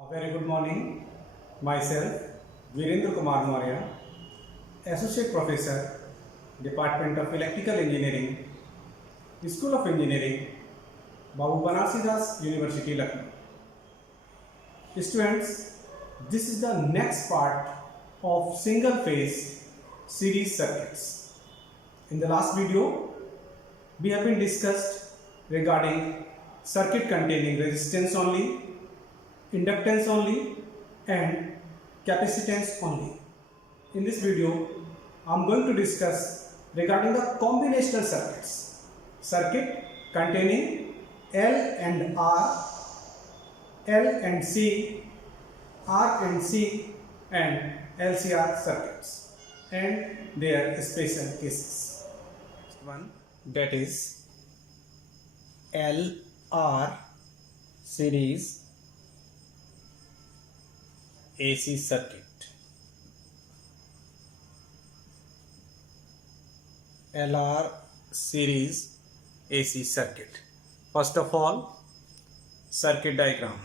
A very good morning. Myself, Virendra Kumar Maurya, Associate Professor, Department of Electrical Engineering, School of Engineering, Babu Banasidas University, Lucknow. Students, this is the next part of single phase series circuits. In the last video, we have been discussed regarding circuit containing resistance only, inductance only and capacitance only. In this video, I am going to discuss regarding the combinational circuits. Circuit containing L and R, L and C, R and C and LCR circuits and their special cases. Next one, that is LR series AC circuit. LR series AC circuit. First of all, circuit diagram.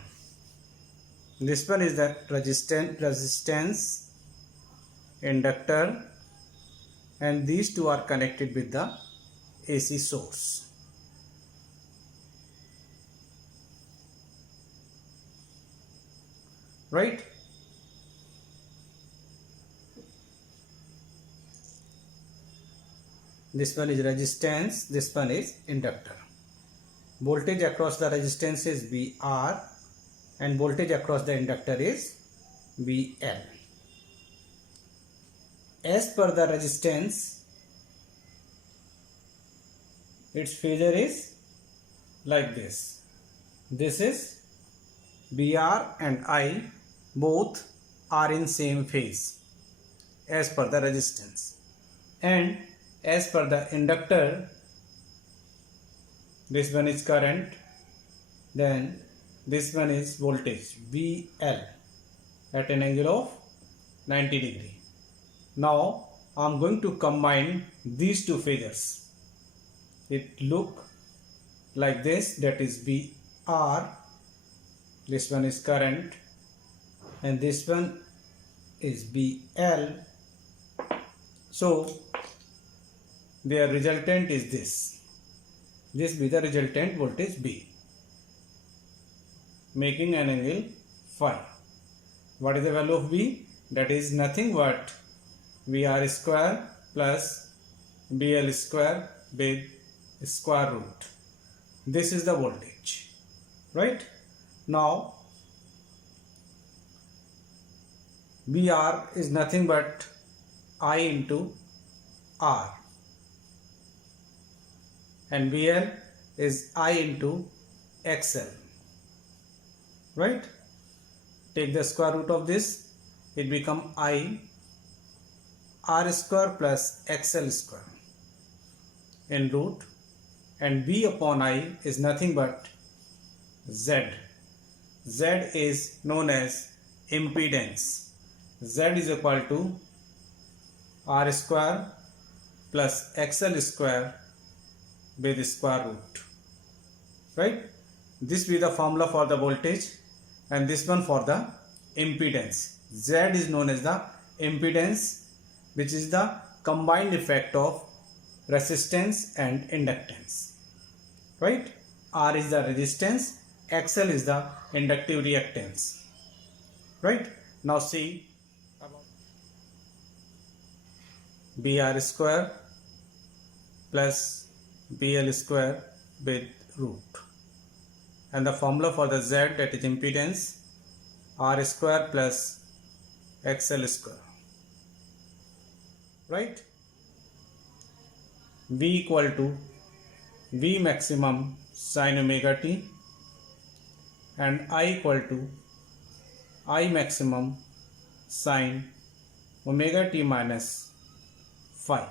This one is the resistance, inductor, and these two are connected with the AC source. Right? This one is resistance, this one is inductor. Voltage across the resistance is VR and voltage across the inductor is VL. As per the resistance, its phasor is like this. This is VR and I both are in same phase as per the resistance, and as per the inductor, this one is current, then this one is voltage VL at an angle of 90 degree. Now I am going to combine these two phasors. It look like this, that is VR, this one is current and this one is VL. So their resultant is this. This be the resultant voltage B, making an angle phi. What is the value of B? That is nothing but VR square plus BL square with square root. This is the voltage, right? Now VR is nothing but I into R and VL is I into XL, right? Take the square root of this, it become I R square plus XL square in root, and V upon I is nothing but Z. Z is known as impedance. Z is equal to R square plus XL square with square root, right? This be the formula for the voltage and this one for the impedance. Z is known as the impedance, which is the combined effect of resistance and inductance, right? R is the resistance, XL is the inductive reactance, right? Now see about BR square plus BL square with root, and the formula for the Z, that is impedance, R square plus XL square, right? V equal to V maximum sin omega t and I equal to I maximum sin omega t minus phi.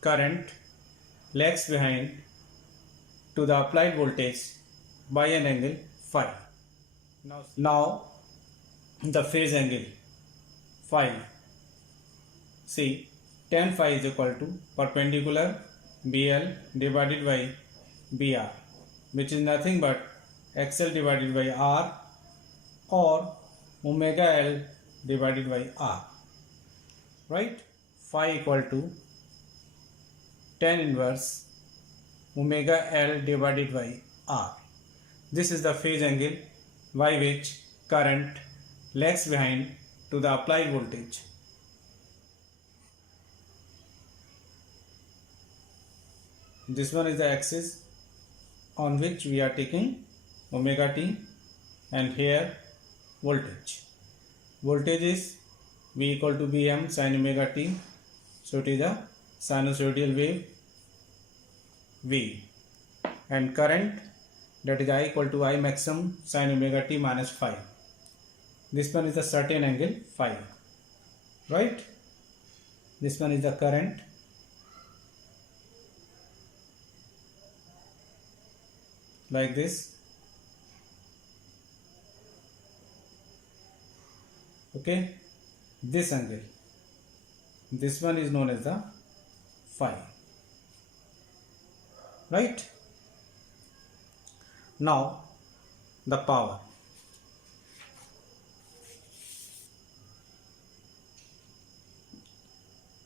Current lags behind to the applied voltage by an angle phi. Now the phase angle phi. See, tan phi is equal to perpendicular BL divided by BR, which is nothing but XL divided by R or omega L divided by R, right? Phi equal to tan inverse omega L divided by R. This is the phase angle by which current lags behind to the applied voltage. This one is the axis on which we are taking omega t, and here voltage. Voltage is V equal to Bm sin omega t, so it is a sinusoidal wave V, and current, that is I equal to I maximum sin omega t minus phi. This one is the certain angle phi, right? This one is the current, like this, okay? This angle, this one is known as the phi, right? Now the power.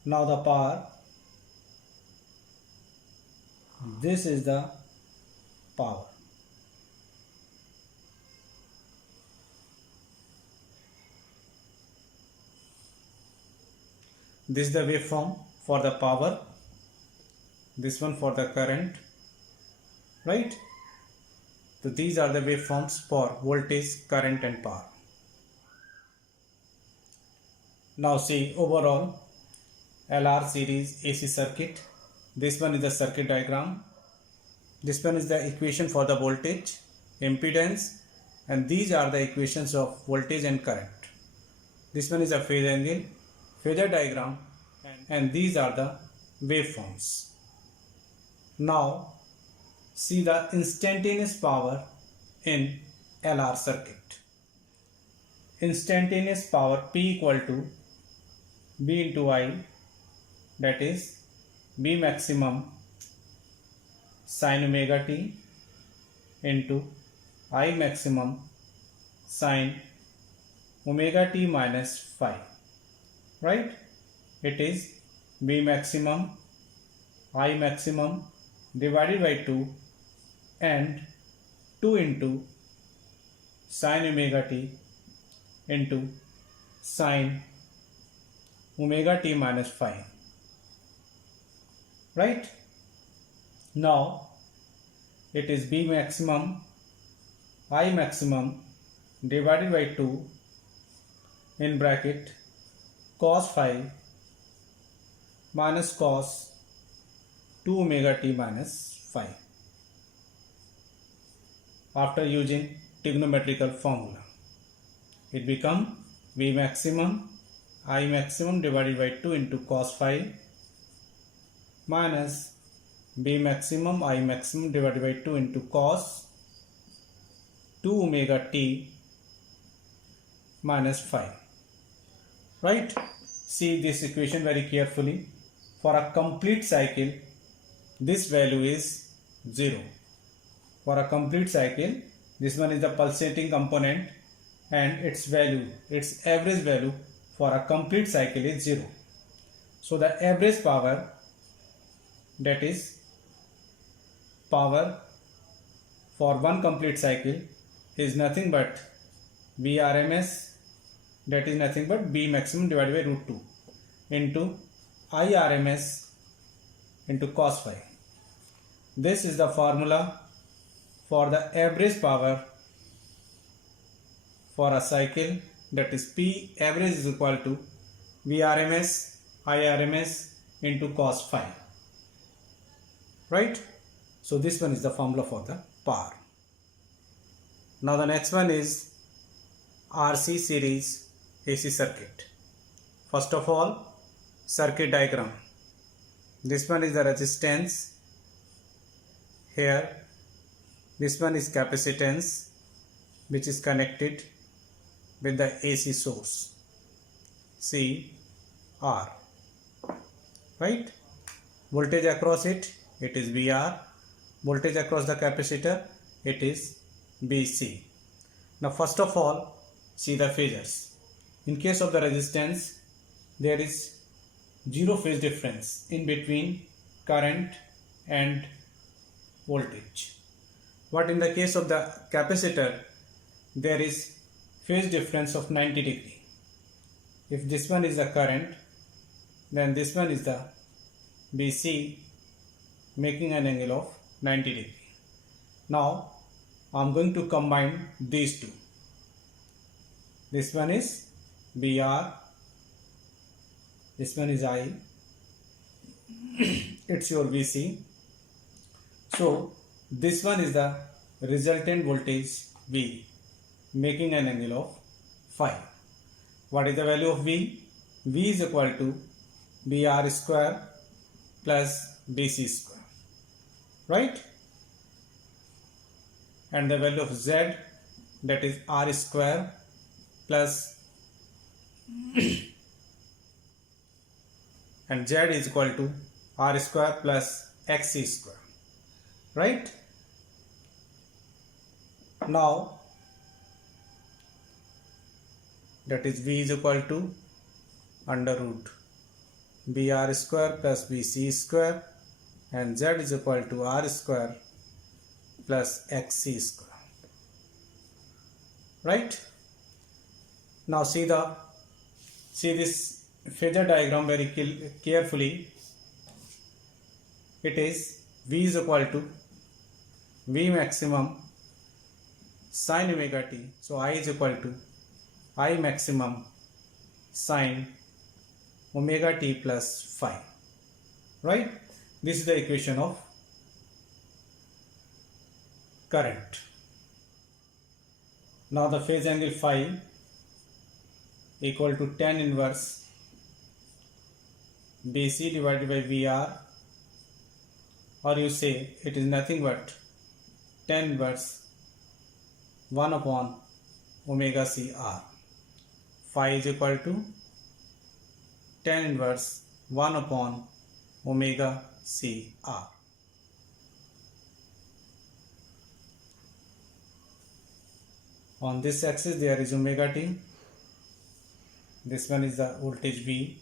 Now the power, this is the power. This is the waveform for the power, this one for the current, right? So these are the waveforms for voltage, current and power. Now see overall LR series AC circuit. This one is the circuit diagram. This one is the equation for the voltage, impedance, and these are the equations of voltage and current. This one is a phase angle, phasor diagram, and these are the waveforms. Now see the instantaneous power in LR circuit. Instantaneous power P equal to B into I, that is B maximum sin omega t into I maximum sin omega t minus phi, right? It is B maximum I maximum divided by 2 and 2 into sin omega t into sin omega t minus phi, right? Now it is B maximum I maximum divided by 2 in bracket cos phi minus cos 2 omega t minus phi, after using trigonometrical formula. It become V maximum I maximum divided by 2 into cos phi minus B maximum I maximum divided by 2 into cos 2 omega t minus phi, right? See this equation very carefully. For a complete cycle, this value is 0. For a complete cycle, this one is the pulsating component, and its value, its average value for a complete cycle is 0. So the average power, that is power for one complete cycle, is nothing but Vrms, that is nothing but B maximum divided by root 2 into Irms into cos phi. This is the formula for the average power for a cycle, that is P average is equal to Vrms Irms into cos phi, right? So this one is the formula for the power. Now the next one is RC series AC circuit. First of all, circuit diagram. This one is the resistance here. This one is capacitance, which is connected with the AC source, C R, right? Voltage across it, it is VR. Voltage across the capacitor, it is BC. Now first of all, see the phasors. In case of the resistance, there is zero phase difference in between current and voltage. But in the case of the capacitor, there is phase difference of 90 degree. If this one is the current, then this one is the BC, making an angle of 90 degree. Now I am going to combine these two. This one is BR, this one is I, it's your VC. So this one is the resultant voltage V, making an angle of phi. What is the value of V? V is equal to BR square plus BC square, right? And the value of Z, that is R square plus and Z is equal to R square plus XC square, right? Now that is V is equal to under root BR square plus BC square, and Z is equal to R square plus XC square, right? Now see this phasor diagram very carefully. It is V is equal to V maximum sin omega t. So I is equal to I maximum sin omega t plus phi, right? This is the equation of current. Now the phase angle phi equal to tan inverse BC divided by VR, or you say it is nothing but tan inverse 1 upon omega c r. Phi is equal to tan inverse 1 upon omega c r. On this axis there is omega t. This one is the voltage V,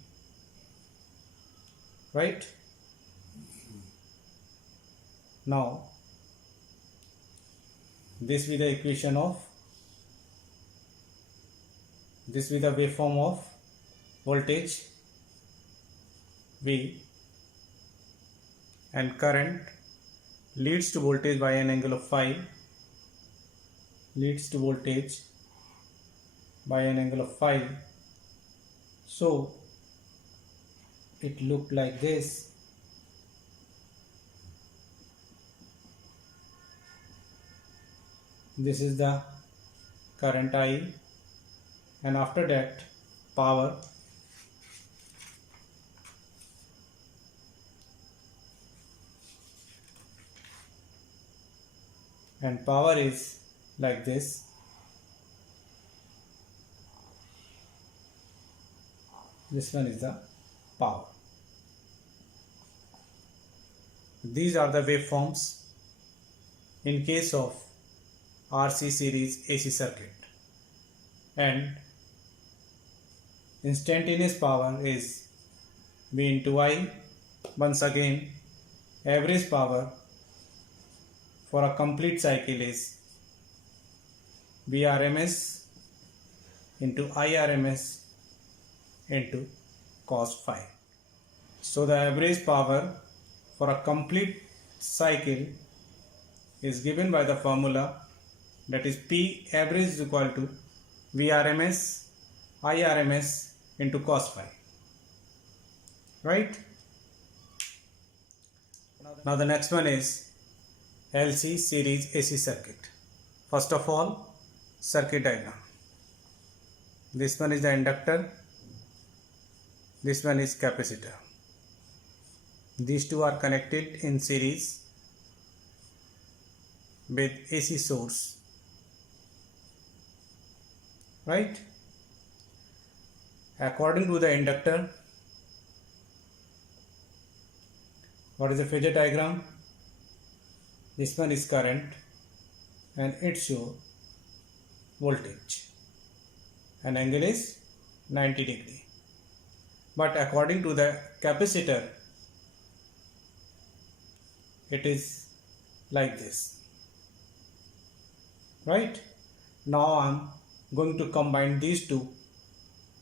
right? Now this will be the equation of, this will be the waveform of voltage V, and current leads to voltage by an angle of phi, leads to voltage by an angle of phi. So it looked like this. This is the current I, and after that power, and power is like this. This one is the power. These are the waveforms in case of RC series AC circuit, and instantaneous power is V into I. Once again, average power for a complete cycle is Vrms into Irms into cos phi. So the average power for a complete cycle is given by the formula, that is P average is equal to Vrms Irms into cos phi, right? Now the next one is LC series AC circuit. First of all, circuit diagram. This one is the inductor, this one is capacitor. These two are connected in series with AC source, right? According to the inductor, what is the phasor diagram? This one is current, and it's your voltage, and angle is 90 degree. But according to the capacitor, it is like this, right? Now I'm going to combine these two.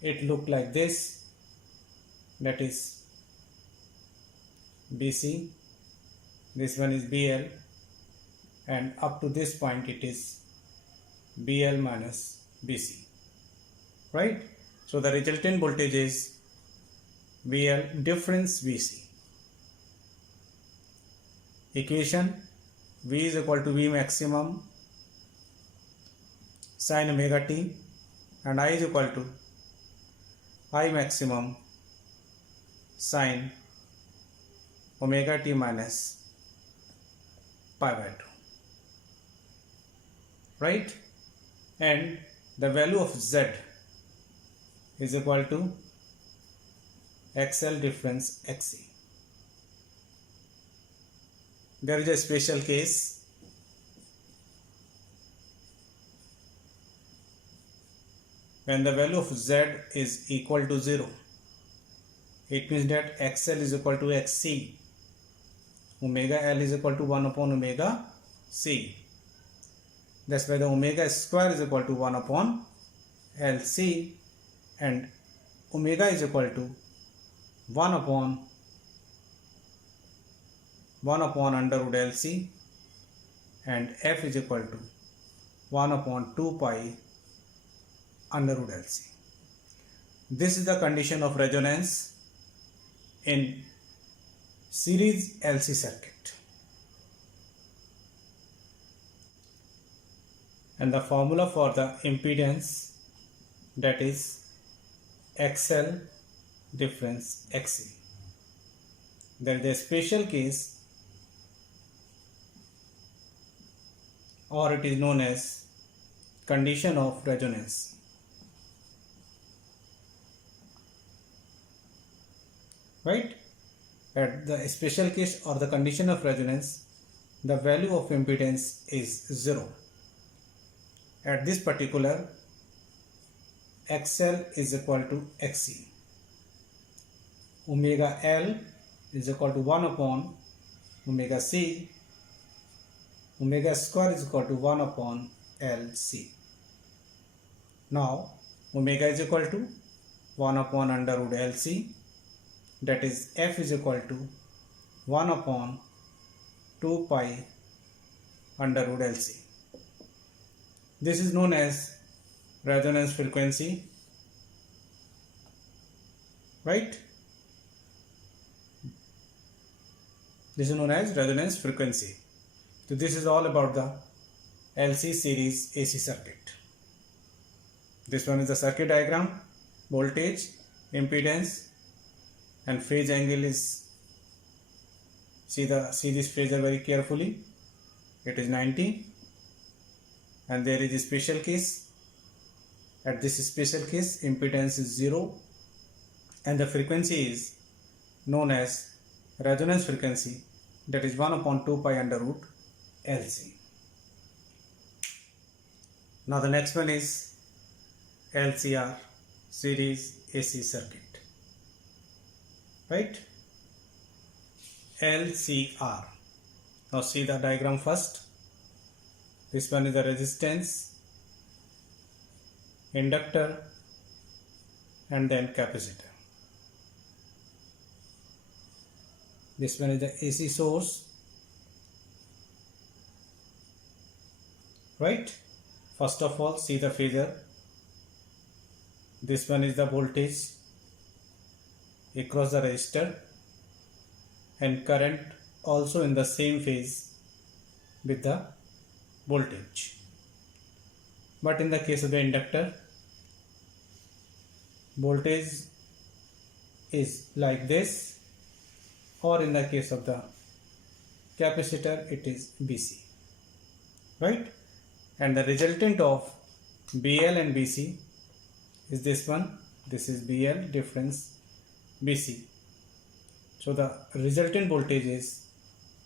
It look like this, that is BC, this one is BL, and up to this point it is BL minus BC, right? So the resultant voltage is VL difference VC. Equation: V is equal to V maximum sin omega t, and I is equal to I maximum sin omega t minus pi by 2, right? And the value of Z is equal to XL difference XC. There is a special case. When the value of Z is equal to 0, it means that XL is equal to XC. Omega L is equal to 1 upon omega C. That's why the omega square is equal to 1 upon LC, and omega is equal to 1 upon under root LC, and F is equal to 1 upon 2 pi under root LC. This is the condition of resonance in series LC circuit. And the formula for the impedance, that is XL difference XC. There is a special case, or it is known as condition of resonance. Right? At the special case or the condition of resonance, the value of impedance is 0. At this particular, XL is equal to XC. Omega L is equal to 1 upon omega C. Omega square is equal to 1 upon LC. Now, omega is equal to 1 upon under root LC. That is, F is equal to 1 upon 2 pi under root LC. This is known as resonance frequency, right? This is known as resonance frequency. So this is all about the LC series AC circuit. This one is the circuit diagram, voltage, impedance, and phase angle is, see this phasor very carefully. It is 90, and there is a special case. At this special case, impedance is 0, and the frequency is known as resonance frequency, that is 1 upon 2 pi under root LC. Now the next one is LCR, series AC circuit. Right? LCR. Now see the diagram first. This one is the resistance, inductor, and then capacitor. This one is the AC source, right? First of all, see the phasor. This one is the voltage across the resistor, and current also in the same phase with the voltage. But in the case of the inductor, voltage is like this, or in the case of the capacitor, it is BC, right? And the resultant of BL and BC is this one. This is BL difference BC. So the resultant voltage is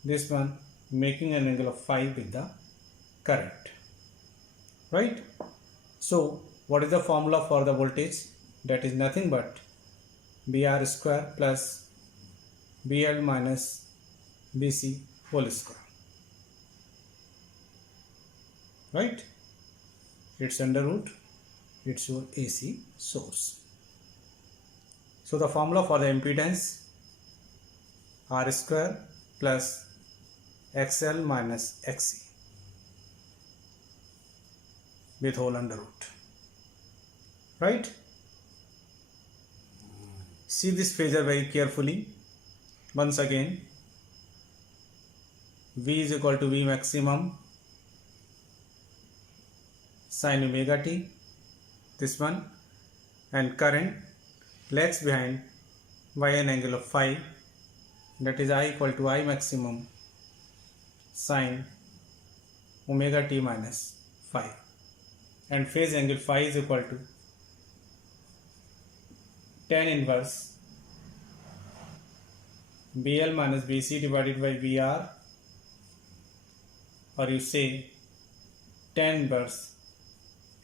this one, making an angle of phi with the current. right? So what is the formula for the voltage? That is nothing but BR square plus BL minus BC whole square, right? It's under root, it's your AC source. So the formula for the impedance, R square plus XL minus XC with whole under root, right? See this phasor very carefully. Once again, V is equal to V maximum sin omega t, this one, and current lags behind by an angle of phi, that is I equal to I maximum sin omega t minus phi, and phase angle phi is equal to tan inverse BL minus BC divided by VR, or you say tan inverse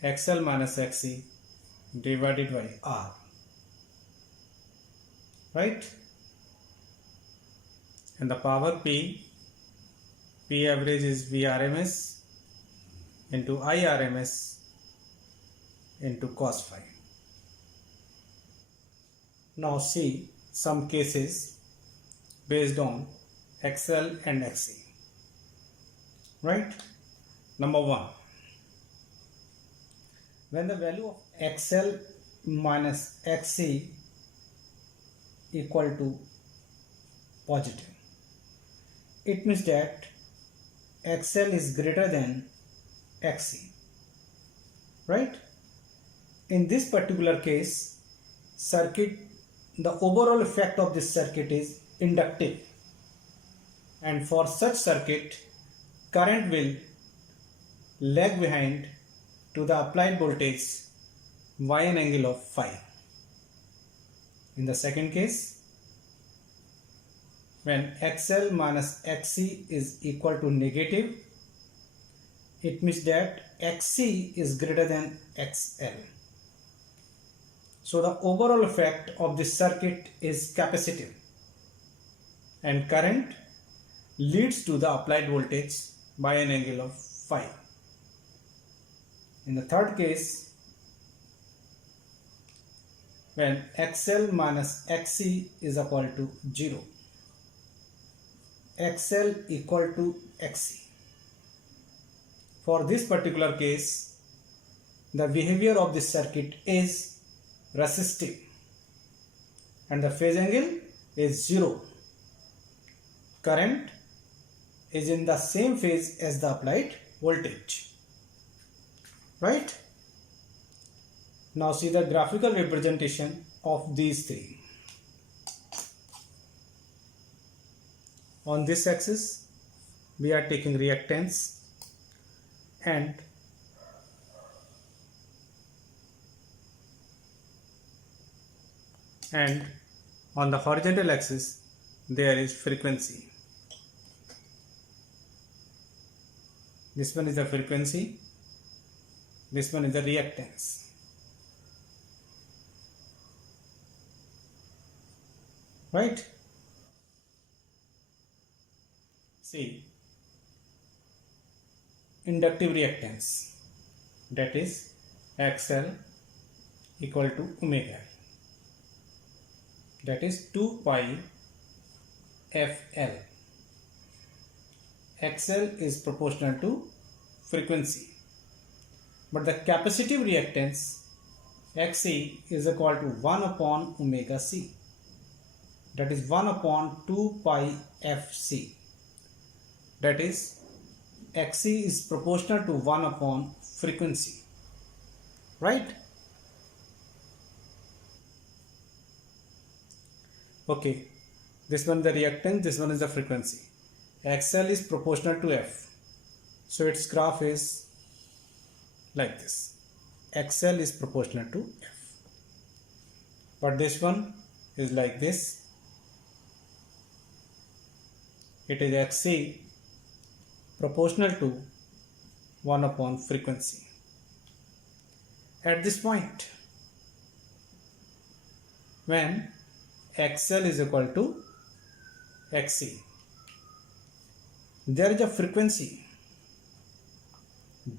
XL minus XC divided by R, right? And the power P average is Vrms into Irms into cos phi. Now see some cases based on XL and XC, right? Number 1, when the value of XL minus XC equal to positive, it means that XL is greater than XC, right? In this particular case, the overall effect of this circuit is inductive, and for such circuit, current will lag behind to the applied voltage by an angle of phi. In the second case, when XL minus XC is equal to negative, it means that XC is greater than XL. So the overall effect of this circuit is capacitive, and current leads to the applied voltage by an angle of phi. In the third case, when XL minus XC is equal to 0, XL equal to XC. For this particular case, the behavior of this circuit is resistive, and the phase angle is 0. Current is in the same phase as the applied voltage, right? Now see the graphical representation of these three. On this axis, we are taking reactance, and on the horizontal axis there is frequency. This one is the frequency, this one is the reactance. Right? See, inductive reactance, that is XL equal to omega, that is 2 pi FL. XL is proportional to frequency, but the capacitive reactance XC is equal to 1 upon omega C, that is 1 upon 2 pi FC, that is XC is proportional to 1 upon frequency, right? Okay, this one is the reactance, this one is the frequency. XL is proportional to F, so its graph is like this. XL is proportional to F, but this one is like this. It is XC proportional to 1 upon frequency. at this point when XL is equal to XC. There is a frequency.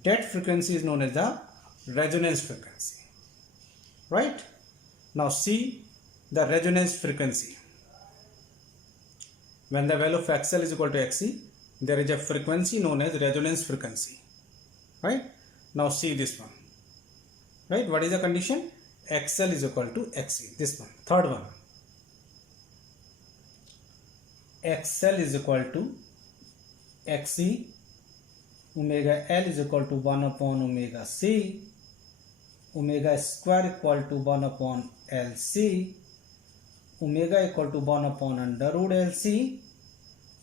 That frequency is known as the resonance frequency. Right? Now see the resonance frequency. When the value of XL is equal to XC, there is a frequency known as resonance frequency. Right? Now see this one. Right? What is the condition? XL is equal to XC. This one. Third one. XL is equal to XC. Omega L is equal to 1 upon omega C. Omega square equal to 1 upon LC. Omega equal to 1 upon under root LC.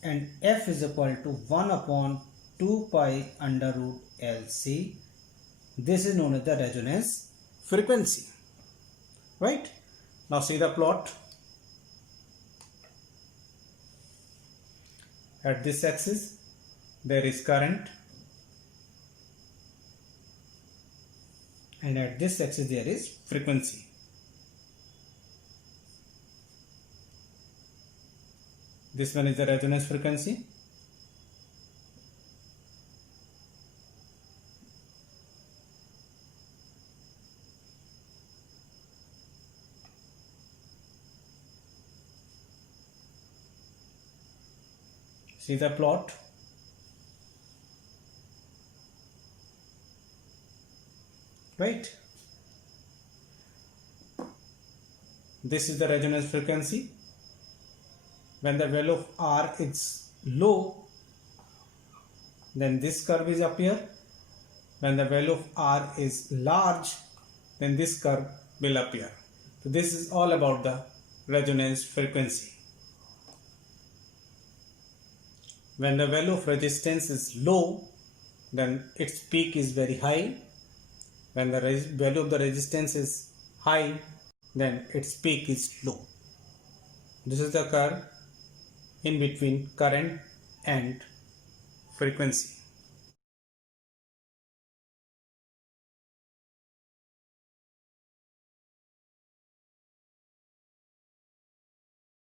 And F is equal to 1 upon 2 pi under root LC. This is known as the resonance frequency. Right? Now see the plot. At this axis there is current, and at this axis there is frequency. This one is the resonance frequency. See the plot. Right? This is the resonance frequency. When the value of R is low, then this curve is appear. When the value of R is large, then this curve will appear. So this is all about the resonance frequency. When the value of resistance is low, then its peak is very high. When the value of the resistance is high, then its peak is low. This is the curve in between current and frequency.